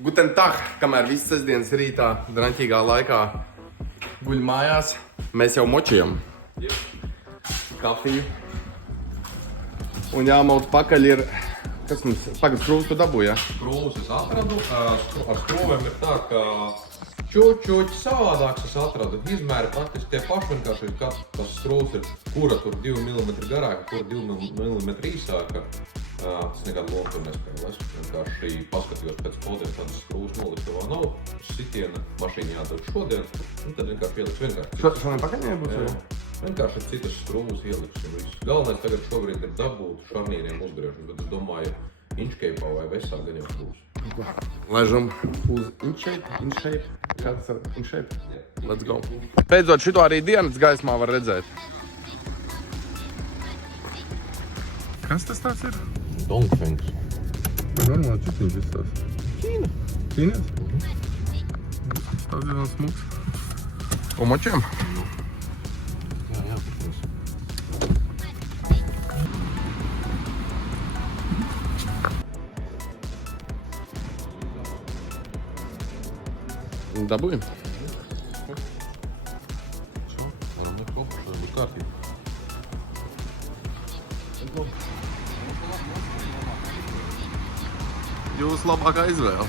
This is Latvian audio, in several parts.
Guten Tag, kamēr viss sestdienas rītā, draņķīgā laikā guļ mājās, mēs jau močījam kafiju. Un jāmaut pakaļ ir, kas mums, pagad skrūvus tu dabūji, ja? Skrūvus es atradu, ar skrūvēm ir tā, ka čuķi savādāks es atradu. Izmēri praktiski tie paši, vienkārši tas skrūvs ir, kura tur 2 mm garāka, kura 2 mm īsāka. Tas nekādu lomu tur nespēlēs. Vienkārši paskatījos pēc spodiem, tādas skrūvas noliktavā nav. Sitiena mašīna jādod šodien, un tad vienkārši ieliks vienkārši. Šodien pakaļņē būs, vai? Vienkārši citas skrūvas ieliks un viss. Galvenais tagad šobrīd ir dabūt šarnīriem uzgriežus, bet es domāju, inchcape'ā vai vesā gan jau būs. Ležam uz InShape. Kāds ir InShape? Let's go. Beidzot, šito arī dienas gaismā var redzēt. Kas tas tāds ir? Dongfengs. Normāli čitiņš izstās. Ķīna. Ķīnies? Tas ir vēl smuks. Ko močiem? Jā, protams. Dabūjam? Varam neko, šodien būs kārtība. Jūsu labākā izvēle.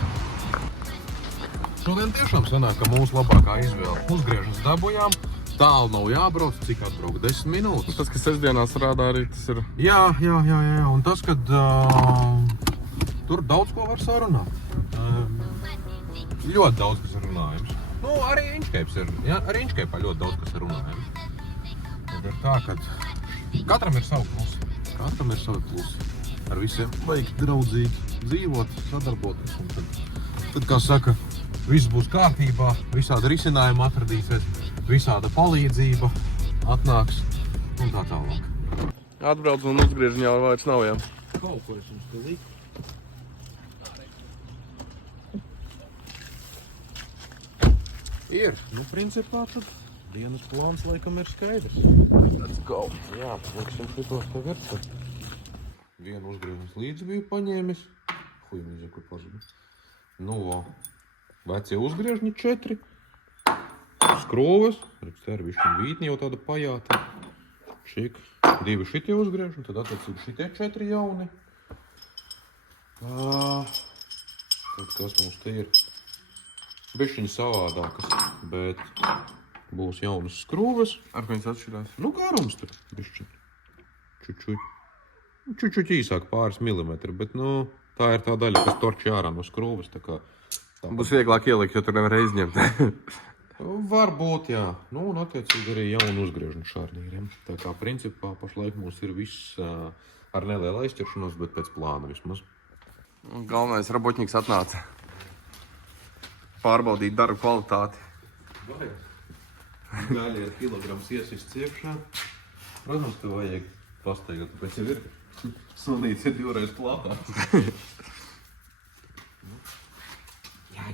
Šodien tiešām sanāk, ka mūsu labākā izvēle. Uzgriežus dabujām, tālu nav jābrauc, cik atbrauc 10 minūtes. Tas, kas sestdienās rādā arī, tas ir... Jā, un tas, kad tur daudz ko var sarunāt. Ļoti daudz, kas ir runājums. Nu, arī Inchcape's ir, jā, arī Inchcape'ā ļoti daudz, kas ir runājums. Tad ir tā, ka katram ir savu plusi. Katram ir savi plusi. Ar visiem vajag draudzīgi dzīvot, sadarboties. Un tad, kā saka, viss būs kārtībā, visādi risinājumi atradīsies, visāda palīdzība atnāks un tā tālāk. Atbrauc un uzgriežņā jau vairs nav, jā. Kaut ko es jums te liku. Ir, nu principā tad dienas plāns laikam ir skaidrs. Let's go. Jā, liksim šitos te virsā. Vienu uzgriežņas līdzi biju paņēmis. Huj, nezinu, kur pazudu. Nu, vecie uzgriežņi 4. Skrūves. Redz, te ir višķiņ vītni jau tāda pajāta. Šik. 2 šitie uzgriežņi, tad attiecīgi šitie 4 jauni. Tad kas mums te ir? Bišķiņ savādākas, bet būs jaunas skrūves. Ar ko viņas atšķirās? Nu, garums tur bišķiņ. Čučuļ īsāk pāris milimetri, bet, nu, tā ir tā daļa, kas torči ārā no skrūves, tā kā... Būs vieglāk ielikt, jo tur nevar izņemt. Varbūt, jā. Nu, un attiecīgi arī jaunu uzgriežņu šarnīriem. Tā kā, principā, pašlaik mums ir viss ar nelielu aizķeršanos, bet pēc plāna vismaz. Galvenais robotņiks atnāca. Pārbaudīt darbu kvalitāti. Gaļa ir kilograms iesists iekšā. Protams, ka vajag pastaigāt, tāpēc jau ir. Sunīts ir 2 reiz plātāks. Jā.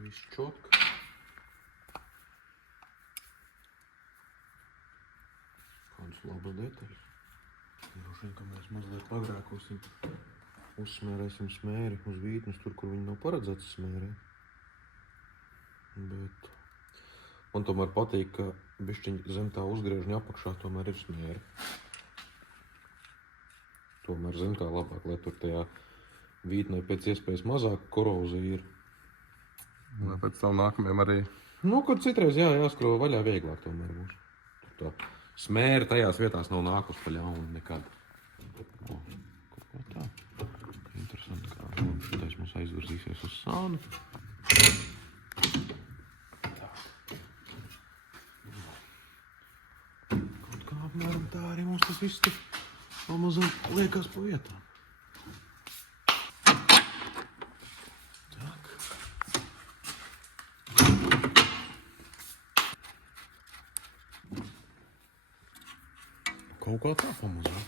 Viss čotk. Kādas labas detaļas. Droši vien, ka mēs mazliet pagrēkosim, uzsmērēsim smēri uz vītnes tur, kur viņi nav paredzēts smērēt. Bet man tomēr patīk, ka bišķiņ zem tā uzgriežņa apakšā tomēr ir smēri. Tomēr zem kā labāk, lai tur tajā vītnē pēc iespējas mazāk korozija ir. Lai pēc tam nākamajam arī... Nu, kur citreiz jāskro vaļā vieglāk tomēr būs. Tā smēri tajās vietās nav nākus pa ļaunu nekad. Kaut kā tā. Interesanti, kā šitais mums aizvirzīsies uz sānu. Kaut kā apmēram tā arī mums tas viss tur pamazam liekas pa vietām. Kaut kā tā pamazam.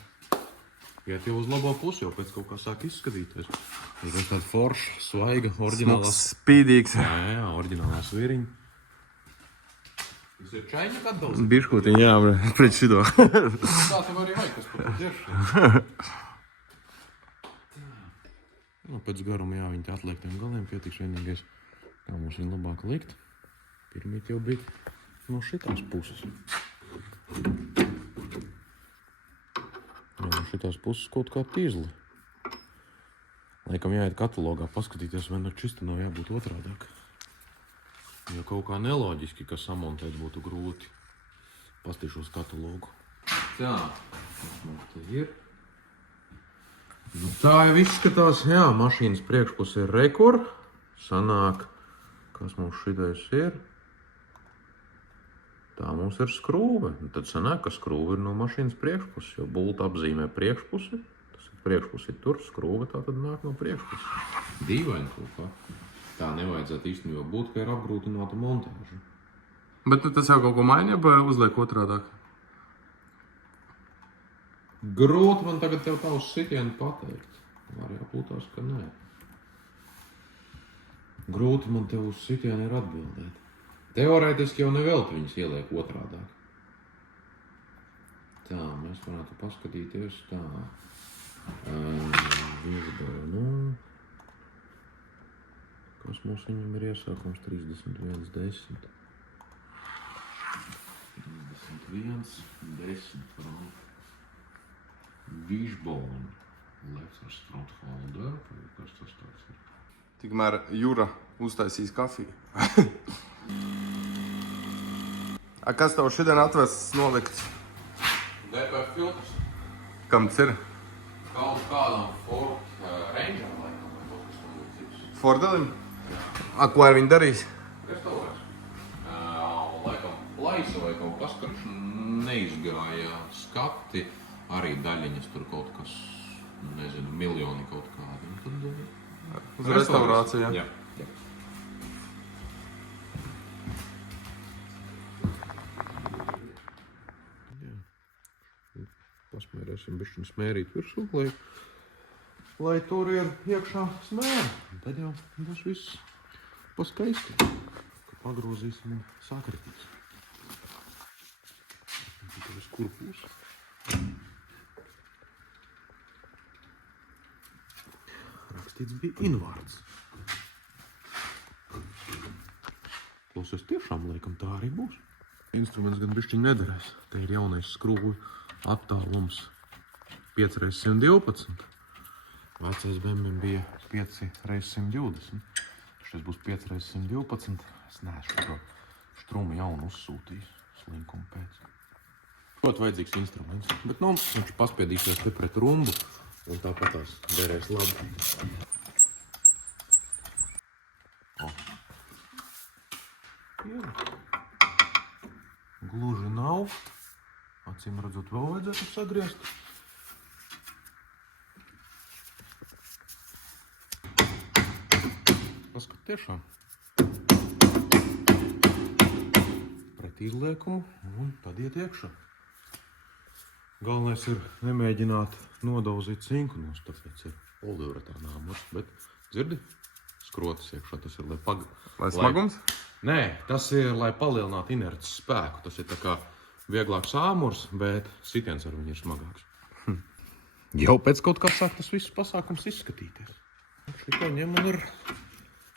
Ja tie uz labo pusi jau pēc kaut kā sāk izskatīties. Ir tāda forša, svaiga, oriģinālā. Spīdīgs. Jā, oriģinālā sviriņa. Tas ir čaiņa atdals. Biškutiņ, jā, pret šito. Tā tev arī vajag, kas par dzeršanu. Nu, pēc garuma, jā, viņi te atliek tiem galiem, pietiks vienīgais. Kā mums viņu labāk likt. Pirmīt jau bija no šitās puses. Jā, no šitās puses kaut kā tīzli. Laikam jāiet katalogā paskatīties, vai no čista nav jābūt otrādāk. Jo kaut kā neloģiski, ka samontēt būtu grūti. Pastīšos katalogu. Tā, kas mums te ir? Nu, tā jau izskatās, jā, mašīnas priekšpuse ir rekord. Sanāk, kas mums šitais ir. Tā mums ir skrūve. Tad sanāk, ka skrūve ir no mašīnas priekšpuses, jo bulta apzīmē priekšpusi. Tas ir priekšpusi ir tur, skrūve tā tad nāk no priekšpuses. Dīvaini kaut kā. Tā nevajadzētu īstenībā būt, ka ir apgrūtināta montāža. Bet tas jau kaut ko maina, vai uzliek otrādāk? Grūti man tagad tev tā uz sitienu pateikt. Var jāpūtās, ka nē. Grūti man tev uz sitienu ir atbildēt. Teorētiski jau nevelti viņas ieliek otrādāk. Tā, mēs varētu paskatīties tā. Nu, kas mums viņam ir iesākums? 31, 10 franku. Wishbone, Lexus front holder, kas tas tāds ir? Tikmēr Jura uztaisīs kafiju. Kas tev šodien atvests nolikts? DP filtrs. Kam tas ir? Kaut kādam Ford Rangeram, laikam, vai kaut kas tam līdzīgs. Fordelim? Ko ar viņu darīs? Kas tev vairs? Laikam, plaisa vai kaut kas, kurš neizgāja skati. Arī daļiņas tur kaut kas, nezinu, miljoni kaut kādi. Tad, uz restaurāciju, jā? Jā. Pasmērēsim bišķiņu smērīt virsū, lai tur ir iekšā smēra. Tad jau tas viss paskaisti. Kad pagrozīsim un sakritīs. Tad uz kur pusi? Rakstīts bija invārds. Klausies, tiešām laikam tā arī būs. Instruments gan bišķiņ nederēs. Te ir jaunais skrūvu attālums 5x112. Vecais BMW bija 5x120. Šis būs 5x112. Es neesmu to štrumu jaunu uzsūtījis slinkumu pēc. Ļoti vajadzīgs instruments. Bet nu, viņš paspiedīsies te pret rumbu. Un tāpatās derēs labi. Jā. Gluži nav. Acīm redzot, vēl vajadzētu sagriezt. Paskat tiešām. Pret izliekumu un tad iet iekšā. Galvenais ir nemēģināt nodauzīt cinku nos, tāpēc ir poliuretāna āmurs, bet dzirdi? Skrotas iekšā, tas ir, Lai smagums? Nē, tas ir, lai palielinātu inerces spēku. Tas ir tā kā vieglāks āmurs, bet sitiens ar viņu ir smagāks. Jau pēc kaut kā sāk tas viss pasākums izskatīties. Šito ņem un ar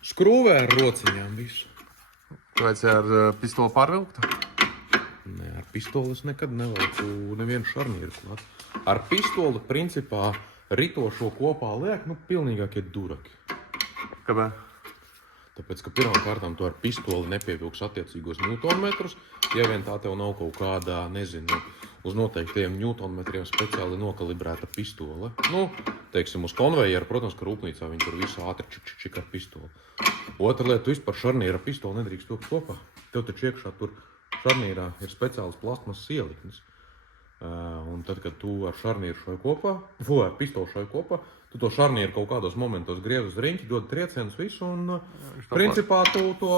skrūvē ar rociņām visu. Vajadzēja ar pistoli pārvilktu? Nē, ar pistoli es nekad nevelku nevienu šarnieru klāt. Ar pistoli, principā, ritošo kopā liek, pilnīgākie duraki. Kāpēc? Tāpēc, ka pirmām kārtām tu ar pistoli nepievilks attiecīgos ņūtonmetrus, ja vien tā tev nav kaut kādā, nezinu, uz noteiktiem ņūtonmetriem speciāli nokalibrēta pistole. Teiksim, uz konvejeru, protams, ka rūpnīcā viņi tur visu ātri čik ar pistoli. Otra lieta, tu vispār šarnieru ar pistoli nedrīkst vilkt kopā. Tev taču iekšā tur šarnierā ir speciāls plastmasas ieliknis. Un tad, kad tu ar šarnieru šoju kopā, ar pistoli šoju kopā, tu to šarnieru kaut kādos momentos griez uz riņķi, dod triecienus visu un principā tu to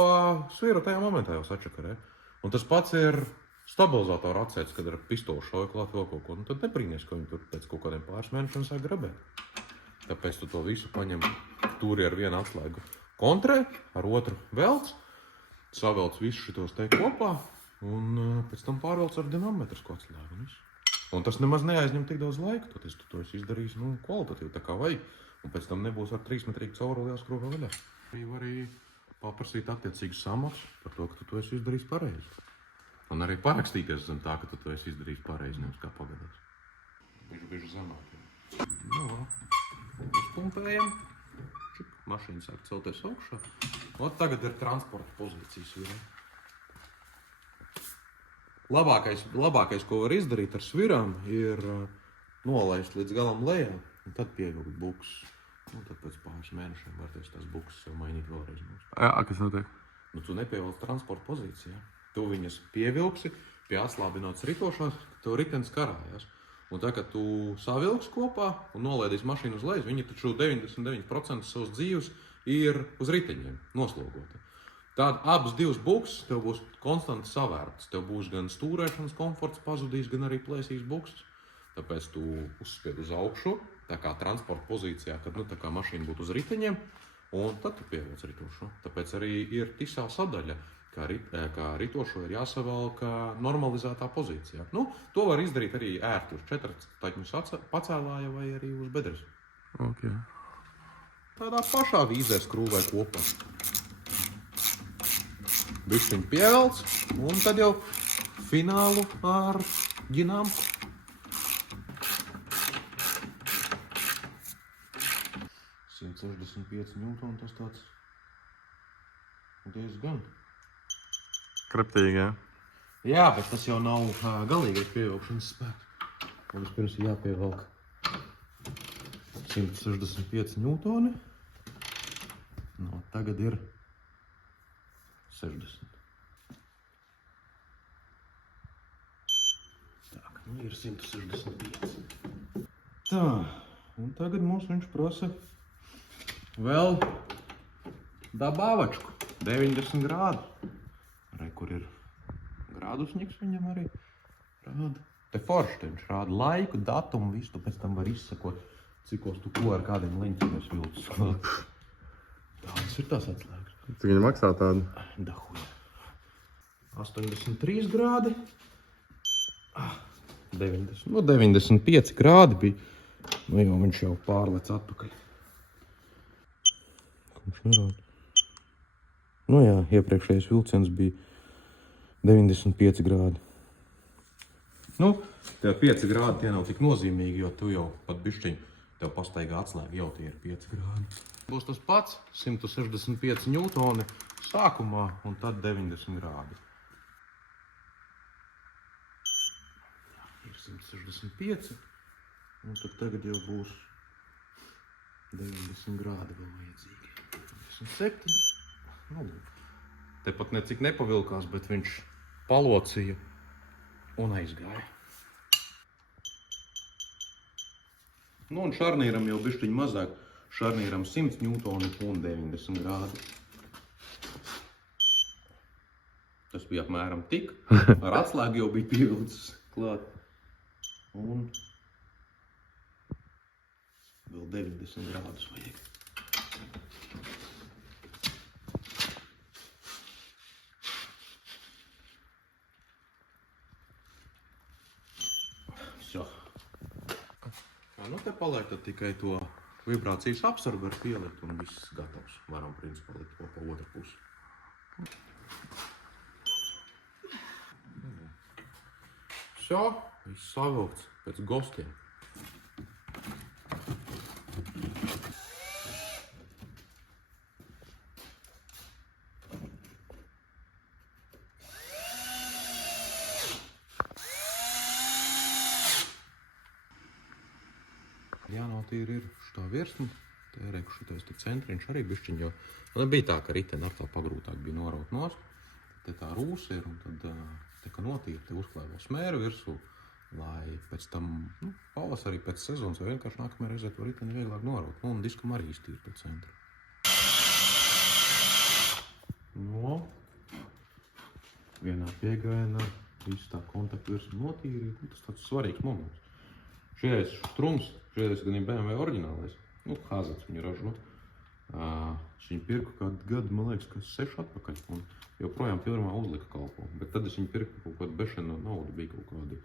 sviru tajā momentā jau sačakarē. Un tas pats ir stabilizatoru atsēdz, kad ar pistoli šauja klāt vēl kaut ko, un tad nebrīnies, ka viņi tur pēc kaut kādiem pāris mēnešiem sāk grabēt. Tāpēc tu to visu paņem tūri ar vienu atslēgu kontrē, ar otru velc, savelc visu šitos te kopā, un pēc tam pārvelc ar dinamometrisku atslēgu. Un tas nemaz neaizņem tik daudz laika, toties tu to esi izdarījis, kvalitatīvi tā kā vajag, un pēc tam nebūs ar 3 metrīgu cauruli jāskrūvē vaļā. Var arī paprasīt attiecīgu samaksu par to, ka tu to esi izdarījis pareizi. Un arī parakstīties zem tā, ka tu to esi izdarījis pareizi, nevis kā pagadās. Bišķi zemāk. Uzpumpējam. Mašīna sāk celties augšā. Un tagad ir transporta pozīcijas virā. Labākais, ko var izdarīt ar svirām, ir nolaist līdz galam lejā un tad pievilkt buks. Un tad pēc pāris mēnešiem varēs tās bukas sev mainīt vēlreiz. Jā, kas notiek? Tu nepievelc transporta pozīcijā. Tu viņas pievilksi pie atslābinātas ritošās, ka tev ritenis karājās. Un tā, kad tu savilksi kopā un nolaidīsi mašīnu uz leju, viņi taču 99% savas dzīves ir uz riteņiem noslogoti. Tāda abas divas bukses tev būs konstanti savērtas. Tev būs gan stūrēšanas komforts pazudīs, gan arī plēsīs bukses. Tāpēc tu uzspied uz augšu, tā kā transporta pozīcijā, kad tā kā mašīna būtu uz riteņiem, un tad tu pievelc ritošo. Tāpēc arī ir tisā sadaļa, kā ritošo ir jāsavelk normalizētā pozīcijā. To var izdarīt arī ērti uz 4 taķņus pacēlāja vai arī uz bedres. Okay. Tādā pašā vīzē skrūvē kopā. Bišķiņ pievelc, un tad jau finālu ar ģinām. N tas tāds diezgan. Kreptīgi, jā? Jā, bet tas jau nav galīgais pievilkšanas spēks. Un vispirms ir jāpievelk 165 N. Tagad ir 60. Tā, ir 165. Tā, un tagad mums viņš prasa vēl dabāvačku, 90 grādu. Kur ir grādusniks viņam arī rāda. Te forši, viņš rāda laiku, datumu, visu, tu pēc tam var izsakot, cikos tu ko ar kādiem leņķiem es vilcis. Tādas ir tās atslēgas. Cik viņi maksā tādu? Dahuļa. 83 grādi. 95 grādi bija. Jau viņš jau pārlec atpakaļ. Ko viņš nerāda? Jā, iepriekšējais vilciens bija 95 grādi. Tev 5 grādi tie nav tik nozīmīgi, jo tu jau pat bišķiņ tev pastaigā atslēga, jau tie ir 5 grādi. Būs tas pats, 165 N sākumā un tad 90 grādi. Ir 165 un tad tagad jau būs 90 grādi vēl vajadzīgi. 97. Tepat necik nepavilkās, bet viņš palocīja un aizgāja. Un šarnīram jau bišķiņ mazāk. Šarnīram 100 N un 90 grādi. Tas bija apmēram tik. Ar atslēgu jau bija pievilcis klāt. Un vēl 90 grādus vajag. Te paliek tad tikai to vibrācijas absorberu pielikt un viss gatavs. Varam principā likt to pa otru pusi. Viss savilkts pēc gostiem. Jānotīri ir šitā virsma, te ir šitais te centriņš arī bišķiņ jau. Bija tā, ka riteni ar tā pagrūtāk bija noraut nost. Te tā rūsa ir un tad te, ka notīri, te uzklāja vēl smēru virsū, lai pēc tam pavasarī pēc sezonas vai vienkārši nākamajā reizē to riteni vieglāk noraut. Un diskam arī iztīri pa centru. Vienā piegājienā visu tā kontaktu virsmu notīrīt. Tas tāds svarīgs moments. Šajais štrums, šajais gan ir BMW oriģinālais, Hazards viņu ražo. Viņu pirku kādu gadu, man liekas, ka 6 atpakaļ. Un joprojām firmā uzlika kalpo. Bet tad es viņu pirku kaut kādu bešanu naudu, bija kaut kādi.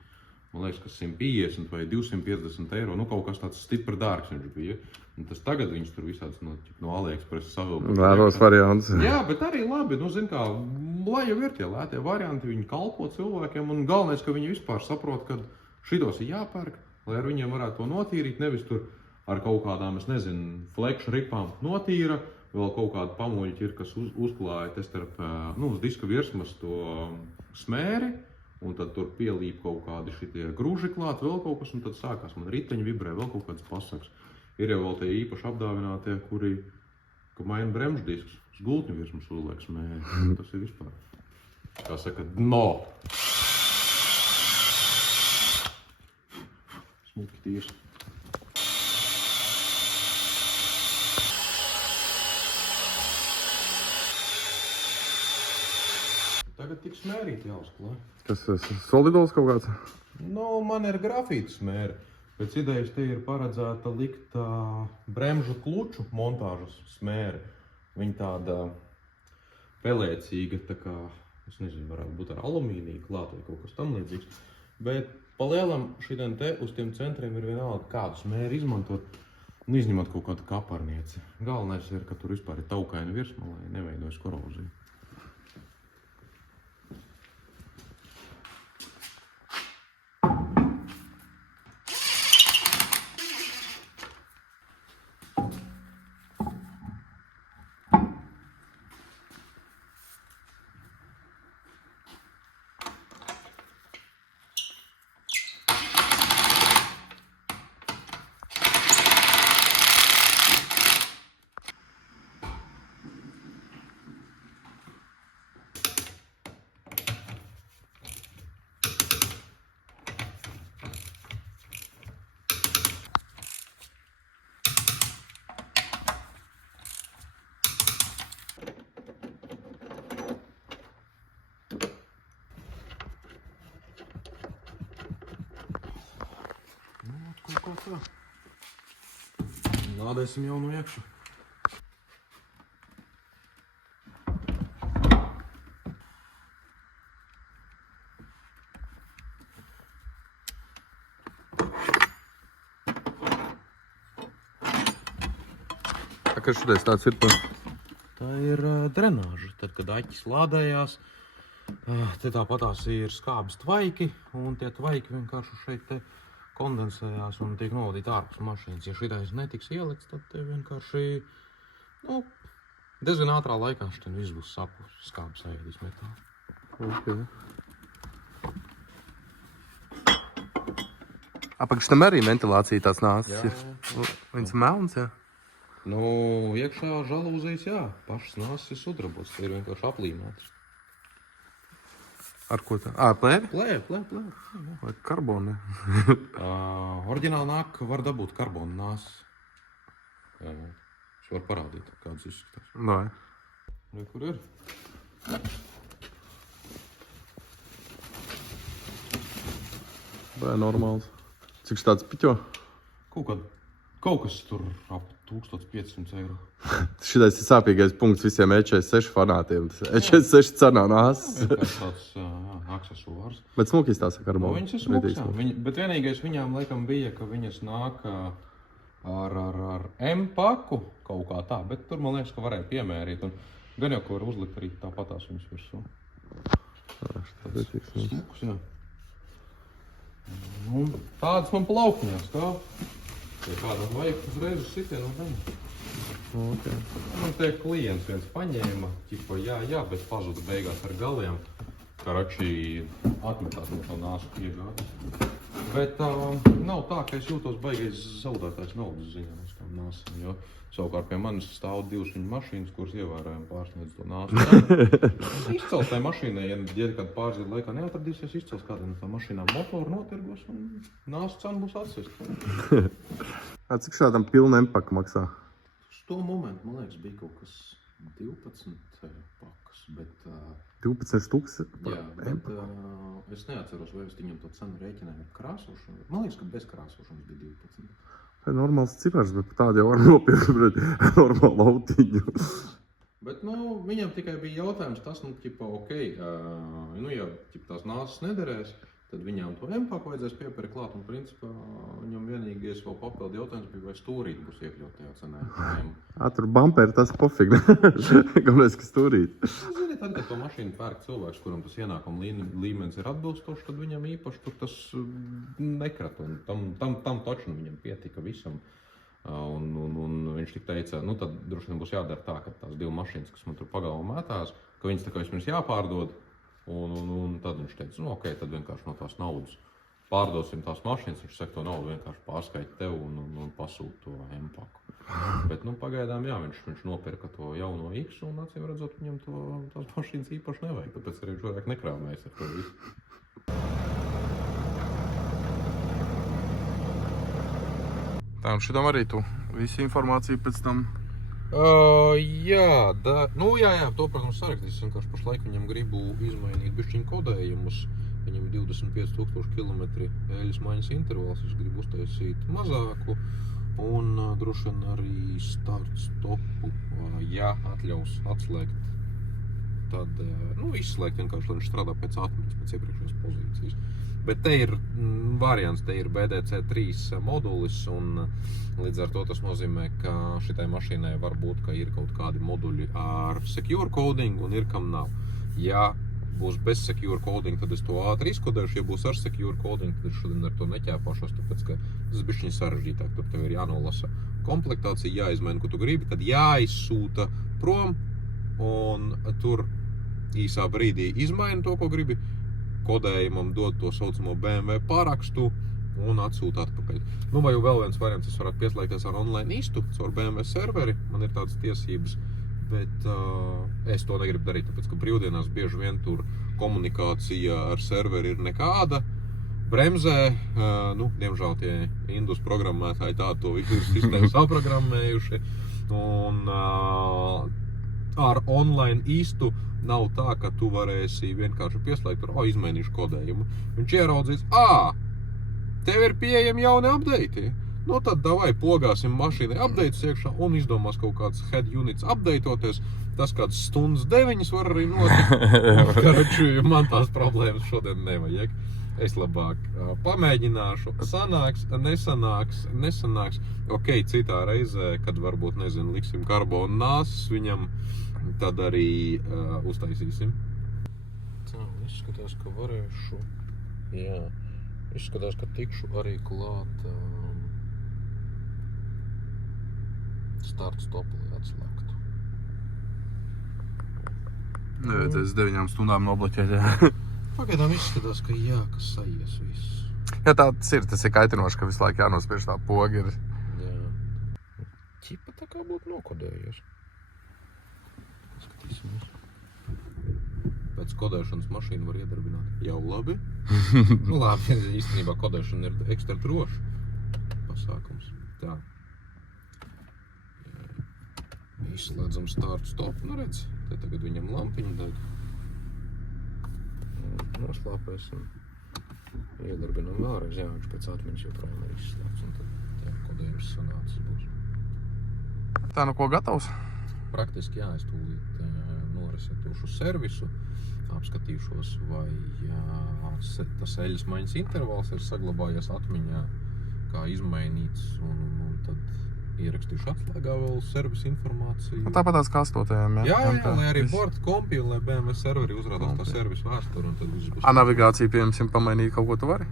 Man liekas, ka 150 vai 250 eiro, kaut kas tāds stipri dārgs viņš bija. Un tas tagad viņš tur visāds no AliExpress savilka. Vēros variants. Jā, bet arī labi, zin kā, lai jau ir tie lētie varianti, viņi kalpo cilvēkiem, un galvenais, ka viņi vispār saprot, ka šitos ir jāpērk, lai ar viņiem varētu to notīrīt, nevis tur ar kaut kādām, es nezinu, flekšu ripām notīra, vēl kaut kāda pamuļķi ir, kas uzklāja te starp, uz diska virsmas to smēri, un tad tur pielīp kaut kādi šitie grūži klāt, vēl kaut kas, un tad sākās man riteņi vibrē, vēl kaut kāds pasaks. Ir jau vēl tie īpaši apdāvinātie, kuri, ka maina bremžu diskus, uz gultņu virsmas uzliek smēri. Tas ir vispār, kā saka, dno. Smuki tīrs. Tagad tik smērīt jāuzklāj. Kas ir solidols kaut kāds? Man ir grafīta smēri. Pēc idejas te ir paredzēta likt bremžu kluču montāžas smēri. Viņa tāda pelēcīga, tā kā, es nezinu, varētu būt ar alumīniju klāt vai kaut kas tam līdzīgs. Bet pa lielam šitien te uz tiem centriem ir vienalga kādu smēri izmantot, un izņemot kaut kādu kaparnieci. Galvenais ir, ka tur vispār ir taukaina virsma, lai neveidojas korozija. Kaut kā tā. Lādēsim jau no iekšā. Kas šitais tāds ir? Tā ir drenāža. Tad, kad aķis lādējās, te tāpatās ir skābes tvaiki, un tie tvaiki vienkārši šeit te kondensējās un tiek novadīti ārpus mašīnas. Ja šitais netiks ielikts, tad te vienkārši, diezgan ātrā laikā šitien viss būs sapus, skābes neviedīs metāli. Okay. Apakš tam arī ventilācija tāds nācis ir. Viņas melns, jā? Iekšā žalūzijas, jā. Pašas nāsis ir sudrabots, tie ir vienkārši aplīmētas. Ar ko tā? Plēvi? Plēvi. Vai karboni? Oriģināli nāk, var dabūt karbonu nāsis. Es varu parādīt, kādas izskatās. Vai. Kur ir? Vai normāls. Cik tāds piķo? Kaut kas tur ap 1500 eiro. Šitais ir sāpīgais punkts visiem E46 fanātiem. E46 cenā nāsis. Tāds aksesuārs. Bet smukīs tās ar karbonu. Viņas ir smuks, jā. Bet vienīgais viņām laikam bija, ka viņas nāk ar M paku kaut kā tā. Bet tur man liekas, ka varēja piemērīt. Un gan jau, ko var uzlikt arī tāpatās viņas virsū. Smuks, jā. Tādas man plaukņās stāv. Ja kādam vajag uzreiz uz sitienu un daņu. Okay. Man te klients viens paņēma, ķipa jā, bet pazuda beigās ar galiem. Karačī atmetās no tā nāsu piegādes. Bet nav tā, ka es jūtos baigais zaudētājs naudas ziņā uz tām nāsām, jo savukārt pie manis stāv divas viņa mašīnas, kuras ievērojami pārsniedz to nāsu. Izcels tai mašīnai, ja kāda pāris gadu laikā neatradīsies, izcels kādiem no tā mašīnām motoru notirgos un nāsu cena būs atsist. Cik šādam pilnu M-paku maksā? Uz to momentu, man liekas, bija kaut kas 12 pakas, bet... 12 štuks? Jā, bet Es neatceros, vai es viņam to cenu rēķināju ar krāsošanu. Man liekas, ka bez krāsošanas bija 12. Tā ir normāls cipars, bet tādu jau var nopirkt pret normālu autiņu. Bet, viņam tikai bija jautājums tas, ja tās nāsas nederēs, tad viņām to M-paku vajadzēs piepērkt klāt, un principā viņam vienīgais vēl papildu jautājums bija, vai stūrīt būs iekļaut tajā cenā. Tur bumperi tas pofīgi, galvenais, ka stūrīt. Zini, tad, kad to mašīnu pērk cilvēks, kuram tas ienākuma līmenis ir atbilstošs, tad viņam īpaši tur tas nekrat, un tam točnu viņam pietika visam. Un viņš tik teica, tad droši vien būs jādara tā, ka tās 2 mašīnas, kas man tur pagalvā mētās, ka viņas tā kā vispirms jāpārdod, un tad viņš teica, ok, tad vienkārši no tās naudas pārdosim tās mašīnas, viņš saka, to naudu vienkārši pārskaita tev un pasūta to M-paku. Bet, pagaidām, jā, viņš nopirka to jauno X, un acīm redzot, viņam tās mašīnas īpaši nevajag, tāpēc arī viņš vairāk nekrāmējas ar to visu. Tā, un šitam arī tu visu informāciju pēc tam. Jā, to, protams, sarakstīs. Es vienkārši pašlaik viņam gribu izmainīt bišķiņu kodējumus. Viņam ir 25,000 kilometri eļas maiņas intervāls. Es gribu uztaisīt mazāku un droši vien arī start stopu, ja atļaus atslēgt. Tad, izslēgt vienkārši, lai viņš strādā pēc atmiņas, pēc iepriekšējās pozīcijas. Bet te ir variants, te ir BDC3 modulis, un līdz ar to tas nozīmē, ka šitai mašīnai var būt, ka ir kaut kādi moduļi ar secure coding un ir kam nav. Ja būs bez secure coding, tad es to ātri izkodēšu, ja būs ar secure coding, tad es šodien ar to neķēpāšos, tāpēc, ka tas bišķiņ sarežģītāk, tur tev ir jānolasa komplektācija, jāizmaina, ko tu gribi, tad jāizsūta prom, un tur īsā brīdī izmaina to, ko gribi, kodējumam dod to saucamo BMW parakstu un atsūta atpakaļ. Vai jau vēl viens variants, es varētu pieslēgties ar online īstu, caur BMW serveri, man ir tādas tiesības, bet es to negribu darīt, tāpēc, ka brīvdienās bieži vien tur komunikācija ar serveri ir nekāda, bremzē, diemžēl tie Indus programmētāji tā to visu sistēmu saprogrammējuši, un ar online īstu nav tā, ka tu varēsi vienkārši pieslēgt tur, izmainīšu kodējumu. Viņš ieraudzīs, tev ir pieejami jauni update. Tad davai pogāsim mašīnai updates iekšā un izdomās kaut kāds head units updateoties. Tas kāds stundas 9 var arī notikt. Karoči, man tās problēmas šodien nevajag. Es labāk pamēģināšu. Sanāks, nesanāks. Ok, citā reizē, kad varbūt, liksim karbonu nāsas viņam, tad arī uztaisīsim. Tā, izskatās, ka varēšu. Jā, izskatās, ka tikšu arī klāt start stopu, lai atslēgtu. Nevajadzēs 9 stundām nobloķēt, jā. Pagaidām izskatās, ka jā, ka sajies viss. Jā, tas ir kaitinoši, ka visu laiku jānospiež tā poga ir. Jā. Ķipa tā kā būtu nokodējies. Skatīsimies. Pēc kodēšanas mašīnu var iedarbināt. Jau labi? Labi, īstenībā kodēšana ir ekstra droša pasākums. Tā. Izslēdzam start stop, redz. Te tagad viņam lampiņa deg. Noslāpēsim. Iedarbinam vēlreiz, jā, viņš pēc atmiņas joprojām ir izslēgts, un tad kodējums sanācis būs. Tā ko gatavs? Praktiski jā, es tūlīt noresetūšu servisu, apskatīšos, vai tas eļas maiņas intervāls ir saglabājies atmiņā, kā izmainīts, un tad ierakstīšu atslēgā vēl servisa informāciju. Tāpat tās kā 8. Jā, lai arī board kompi un lai BMW serveri uzrādās tā servisa vēsturi, un tad viss būs. Navigāciju, piemēram, pamainīt kaut ko tu vari?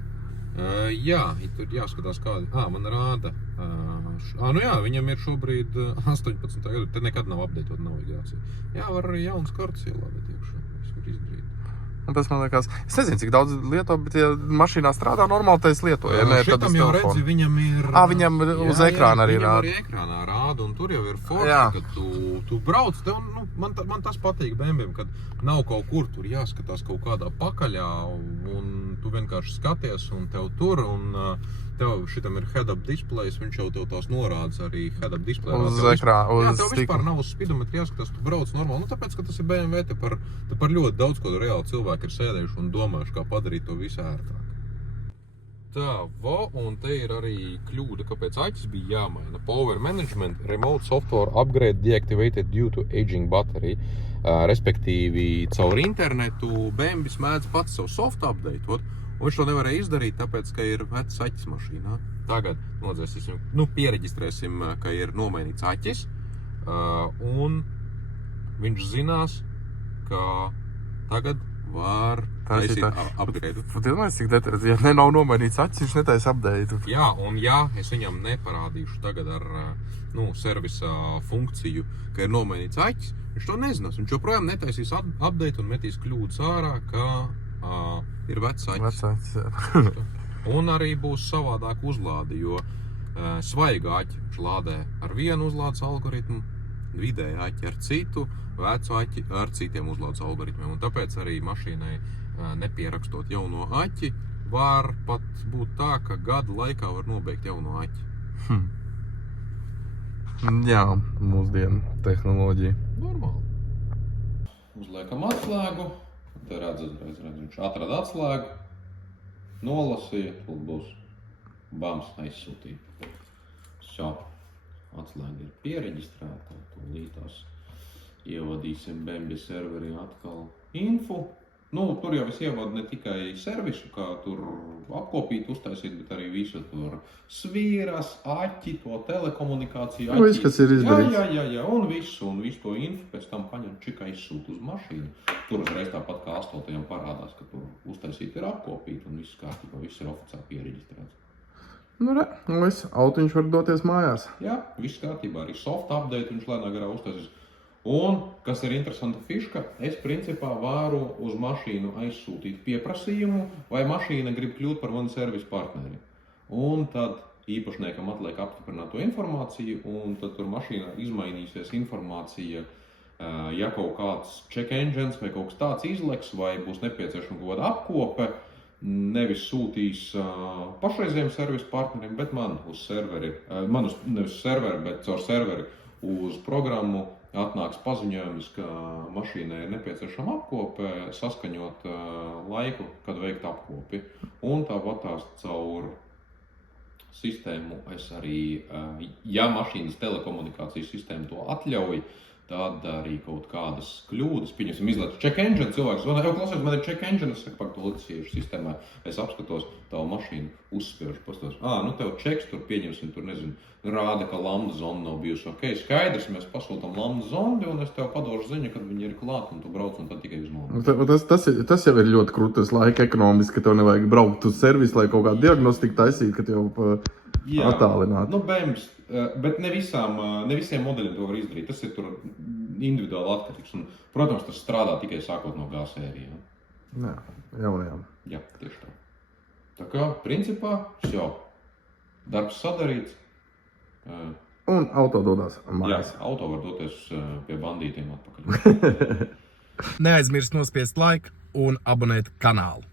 Jā, tur jāskatās kādi. Man rāda. Jā, viņam ir šobrīd 18. gadu, te nekad nav updateot navigāciju. Jā, var arī jauns kartas ielādēt iekšā, visu var izdarīt. Un tas man liekas, es nezinu, cik daudz lieto, bet ja mašīnā strādā normāli, tad es lietoju. Šitam jau redzi, viņam ir... Viņam uz ekrāna arī rāda. Viņam arī ekrānā rāda. rāda, un tur jau ir forši, Jā. ka tu brauc, tev, man tas patīk BMW, kad nav kaut kur tur jāskatās kaut kādā pakaļā, un tu vienkārši skaties, un tev tur, un tev šitam ir head-up displays, viņš jau tev tās norādes arī head-up display. Uz Tev ekrāna, jā, uz tev stikla. vispār nav uz spidometri jāskatās, tu brauc normāli, tāpēc, ka tas ir BMW, te par ļoti daudz, ko reāli cilvēki ir sēdējuši un domājuši, kā padarīt to visu ērtāk. Tā, un te ir arī kļūda, kāpēc aķis bija jāmaina. Power management, remote software upgrade deactivated due to aging battery. Respektīvi, caur internetu BMW mēdz pats savu soft updateot, un viņš to nevarēja izdarīt, tāpēc, ka ir vecs aķis mašīnā. Tagad nodzēsīsim, piereģistrēsim, ka ir nomainīts aķis, un viņš zinās, ka tagad var taisīt upgrade. Pat iedomājies, cik detalizēti, ja nav nomainīts acis, viņš netaisa update. Jā, un ja es viņam neparādīšu tagad ar servisa funkciju, ka ir nomainīts aķis, viņš to nezinās. Viņš joprojām netaisīs update un metīs kļūdas ārā, ka ir vecs aķis. Un arī būs savādāk uzlādi, jo svaiga aķi viņš lādē ar vienu uzlādes algoritmu, vidēji aķi ar citu, vecu aķi ar citiem uzlādes algoritmiem. Un tāpēc arī mašīnai nepierakstot jauno aķi, var pat būt tā, ka gada laikā var nobeigt jauno aķi. Jā, mūsdienu tehnoloģija. Normāli. Uzliekam atslēgu. Te redz, viņš atrada atslēgu, nolasīja, tur būs bams aizsūtīt. Atslēga ir piereģistrēta, tūlītās ievadīsim BMW serverī atkal info. Tur jau es ievadu ne tikai servisu, kā tur apkopīt, uztaisīt, bet arī visu tur svīras, aķi, to telekomunikāciju. Viss, kas ir izdarīts. Jā, un visu to info pēc tam paņem čika izsūt uz mašīnu. Tur uzreiz tāpat kā 8. parādās, ka tur uztaisīt ir apkopīt un viss kārtībā, viss ir oficiāli piereģistrēts. Viss, autiņš var doties mājās. Jā, viss kārtībā, arī soft update viņš lēnā garā uztaisīs. Un, kas ir interesanta fiška, es principā varu uz mašīnu aizsūtīt pieprasījumu, vai mašīna grib kļūt par mani servisu partneri. Un tad īpašniekam atliek apstiprināt to informāciju, un tad tur mašīnā izmainīsies informācija, ja kaut kāds check engines vai kaut kas tāds izleks, vai būs nepieciešama kaut kāda apkope, nevis sūtīs pašreizējiem servisu partneriem, bet man uz serveri, nevis serveri, bet caur serveri uz programmu atnāks paziņojums, ka mašīnai ir nepieciešama apkope, saskaņot laiku, kad veikt apkopi. Un tāpat tās caur sistēmu es arī, ja mašīnas telekomunikācijas sistēma to atļauj, tad arī kaut kādas kļūdas, pieņemsim, izlaiž check engine, cilvēks zvana, jau klausies, man ir check engine, es saku, pak to liciešu sistēmā, es apskatos tavu mašīnu, uzspiežu, pastos, tev checks tur pieņemsim, tur nezinu, rāda, ka lambda zonda nav bijusi, ok, skaidrs, mēs pasūtam lambda zondi, un es tev padošu ziņu, kad viņi ir klāt, un tu brauc, un tad tikai uz nomu. Tas jau ir ļoti krūtas laika ekonomiski, ka tev nevajag braukt uz servisu, lai kaut kādu diagnostiku taisīt, ka tev attālināt. BEMS, bet ne visiem modeļiem to var izdarīt. Tas ir tur individuāli atkarīgs. Un, protams, tas strādā tikai sākot no G sērijām. Jā, jaunajām. Jā, tieši tā. Tā kā, principā, darbs sadarīts. Un auto dodās mājās. Jā, auto var doties pie bandītiem atpakaļ. Neaizmirst nospiest laiku un abonēt kanālu.